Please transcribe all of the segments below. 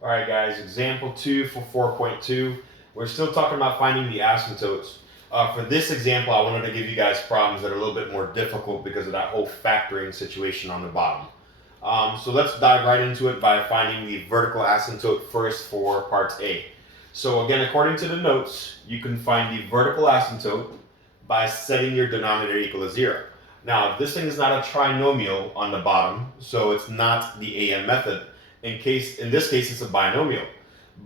All right, guys, example 2 for 4.2. We're still talking about finding the asymptotes. For this example, I wanted to give you guys problems that are a little bit more difficult because of that whole factoring situation on the bottom. So let's dive right into it by finding the vertical asymptote first for part A. So again, according to the notes, you can find the vertical asymptote by setting your denominator equal to 0. Now, this thing is not a trinomial on the bottom, so it's not the AM method. In this case, it's a binomial.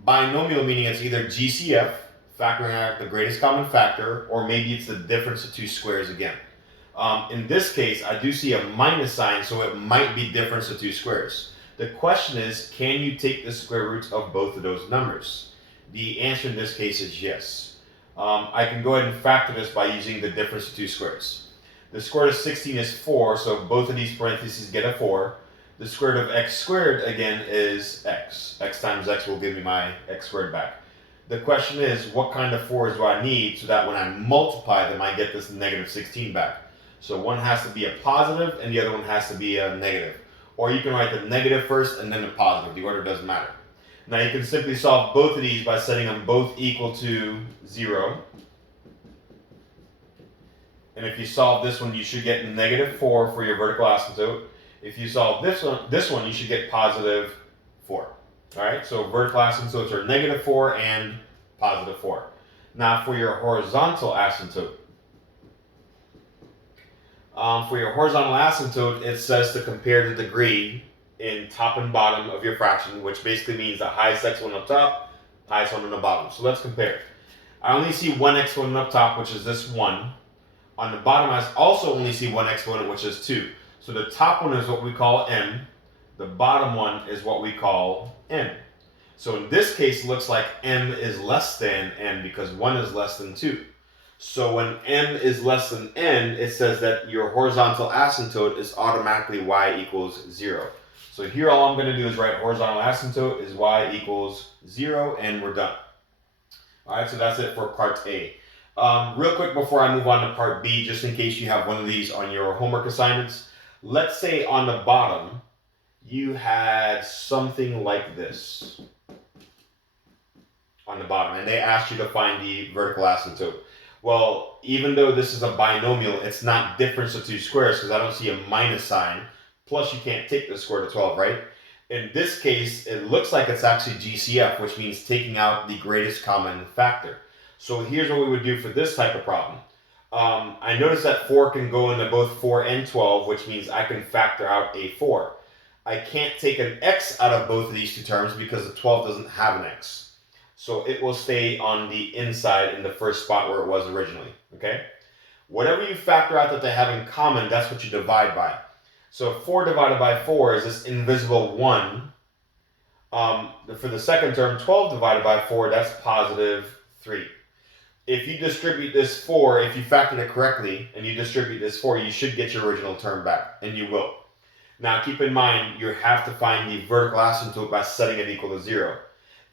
Binomial meaning it's either GCF, factoring out the greatest common factor, or maybe it's the difference of two squares again. In this case, I do see a minus sign, so it might be difference of two squares. The question is, can you take the square roots of both of those numbers? The answer in this case is yes. I can go ahead and factor this by using the difference of two squares. The square root of 16 is 4, so both of these parentheses get a 4. The square root of x squared, again, is x. X times x will give me my x squared back. The question is, what kind of 4s do I need so that when I multiply them, I get this negative 16 back? So one has to be a positive and the other one has to be a negative. Or you can write the negative first and then the positive. The order doesn't matter. Now you can simply solve both of these by setting them both equal to 0. And if you solve this one, you should get negative 4 for your vertical asymptote. If you solve this one, you should get positive 4. All right, so vertical asymptotes are negative 4 and positive 4. Now for your horizontal asymptote. It says to compare the degree in top and bottom of your fraction, which basically means the highest exponent up top, highest one on the bottom. So let's compare. I only see one exponent up top, which is this 1. On the bottom, I also only see one exponent, which is 2. So the top one is what we call m. The bottom one is what we call n. So in this case, it looks like m is less than n because 1 is less than 2. So when m is less than n, it says that your horizontal asymptote is automatically y equals 0. So here all I'm going to do is write horizontal asymptote is y equals 0, and we're done. All right, so that's it for part A. Real quick before I move on to part B, just in case you have one of these on your homework assignments, let's say on the bottom you had something like this on the bottom, and they asked you to find the vertical asymptote. Well, even though this is a binomial, it's not difference of two squares because I don't see a minus sign. Plus, you can't take the square root of 12, right? In this case, it looks like it's actually GCF, which means taking out the greatest common factor. So here's what we would do for this type of problem. I noticed that 4 can go into both 4 and 12, which means I can factor out a 4. I can't take an x out of both of these two terms because the 12 doesn't have an x. So it will stay on the inside in the first spot where it was originally, okay? Whatever you factor out that they have in common, that's what you divide by. So 4 divided by 4 is this invisible 1. For the second term, 12 divided by 4, that's positive 3. If you distribute this 4, if you factored it correctly, and you distribute this 4, you should get your original term back, and you will. Now keep in mind, you have to find the vertical asymptote by setting it equal to 0.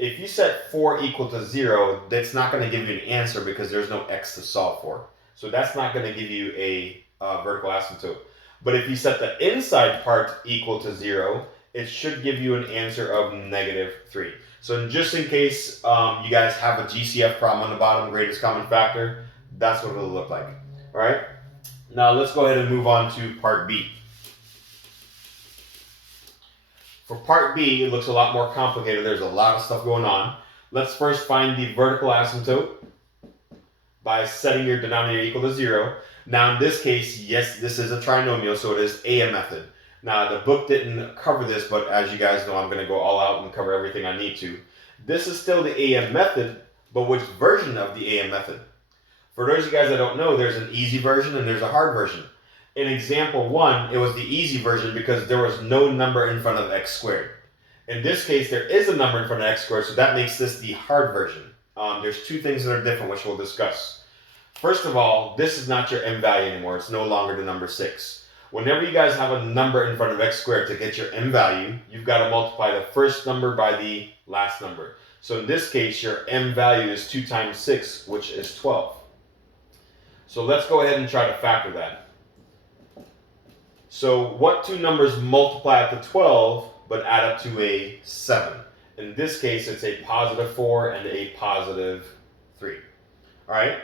If you set 4 equal to 0, that's not going to give you an answer because there's no x to solve for. So that's not going to give you a vertical asymptote. But if you set the inside part equal to 0, it should give you an answer of negative 3. So just in case you guys have a GCF problem on the bottom, greatest common factor, that's what it'll look like. All right? Now let's go ahead and move on to part B. For part B, it looks a lot more complicated. There's a lot of stuff going on. Let's first find the vertical asymptote by setting your denominator equal to 0. Now in this case, yes, this is a trinomial, so it is AM method. Now the book didn't cover this, but as you guys know, I'm going to go all out and cover everything I need to. This is still the AM method, but which version of the AM method? For those of you guys that don't know, there's an easy version and there's a hard version. In example 1, it was the easy version because there was no number in front of x squared. In this case, there is a number in front of x squared, so that makes this the hard version. There's two things that are different, which we'll discuss. First of all, this is not your m value anymore. It's no longer the number 6. Whenever you guys have a number in front of x squared to get your m value, you've got to multiply the first number by the last number. So in this case, your m value is 2 times 6, which is 12. So let's go ahead and try to factor that. So what two numbers multiply up to 12 but add up to a 7? In this case, it's a positive 4 and a positive 3. All right?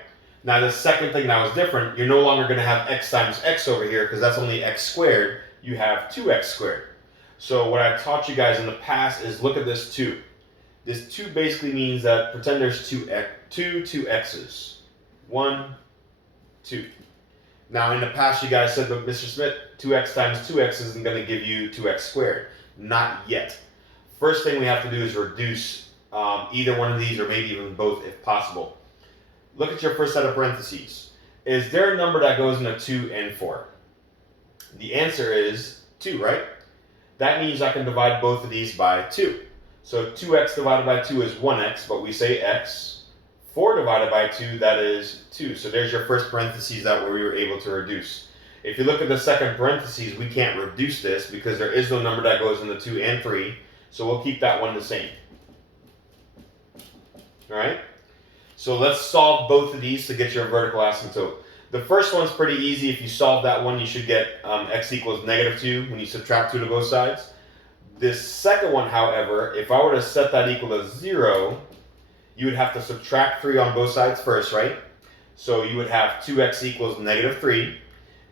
Now, the second thing that was different, you're no longer going to have x times x over here because that's only x squared. You have 2x squared. So what I taught you guys in the past is look at this 2. This 2 basically means that pretend there's two x's. 1, 2. Now, in the past, you guys said, but Mr. Smith, 2x times 2x isn't going to give you 2x squared. Not yet. First thing we have to do is reduce either one of these or maybe even both if possible. Look at your first set of parentheses. Is there a number that goes into 2 and 4? The answer is 2, right? That means I can divide both of these by 2. So 2x divided by 2 is 1x, but we say x. 4 divided by 2, that is 2. So there's your first parentheses that we were able to reduce. If you look at the second parentheses, we can't reduce this because there is no number that goes into 2 and 3. So we'll keep that one the same. All right? So let's solve both of these to get your vertical asymptote. The first one's pretty easy. If you solve that one, you should get x equals negative 2 when you subtract 2 to both sides. This second one, however, if I were to set that equal to 0, you would have to subtract 3 on both sides first, right? So you would have 2x equals negative 3.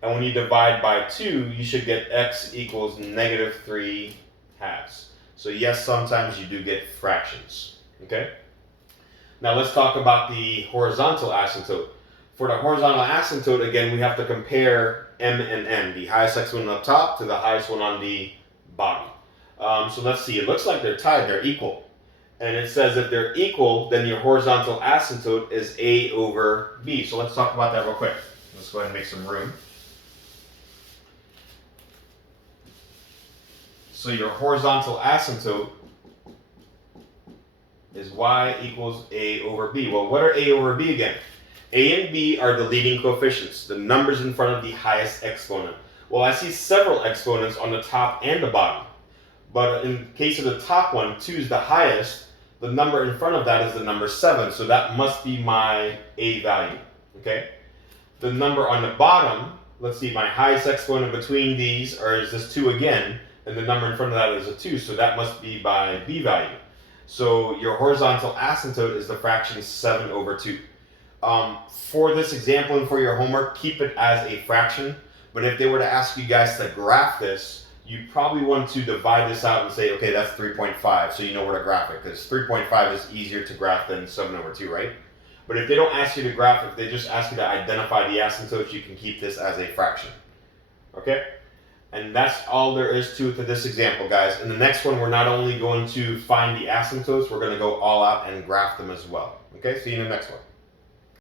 And when you divide by 2, you should get x equals negative 3 halves. So yes, sometimes you do get fractions, okay? Now let's talk about the horizontal asymptote. For the horizontal asymptote, again, we have to compare m and n, the highest exponent up top to the highest one on the bottom. So let's see, it looks like they're tied, they're equal. And it says if they're equal, then your horizontal asymptote is a over b. So let's talk about that real quick. Let's go ahead and make some room. So your horizontal asymptote is y equals a over b. Well, what are a over b again? A and b are the leading coefficients, the numbers in front of the highest exponent. Well, I see several exponents on the top and the bottom. But in case of the top one, 2 is the highest. The number in front of that is the number 7, so that must be my a value, okay? The number on the bottom, let's see, my highest exponent between these, or is this 2 again, and the number in front of that is a 2, so that must be my b value. So your horizontal asymptote is the fraction 7 over 2. For this example and for your homework, keep it as a fraction, but if they were to ask you guys to graph this, you probably want to divide this out and say, okay, that's 3.5, so you know where to graph it, because 3.5 is easier to graph than 7 over 2, right? But if they don't ask you to graph, if they just ask you to identify the asymptotes, you can keep this as a fraction, okay? And that's all there is to this example, guys. In the next one, we're not only going to find the asymptotes, we're going to go all out and graph them as well. Okay, see you in the next one.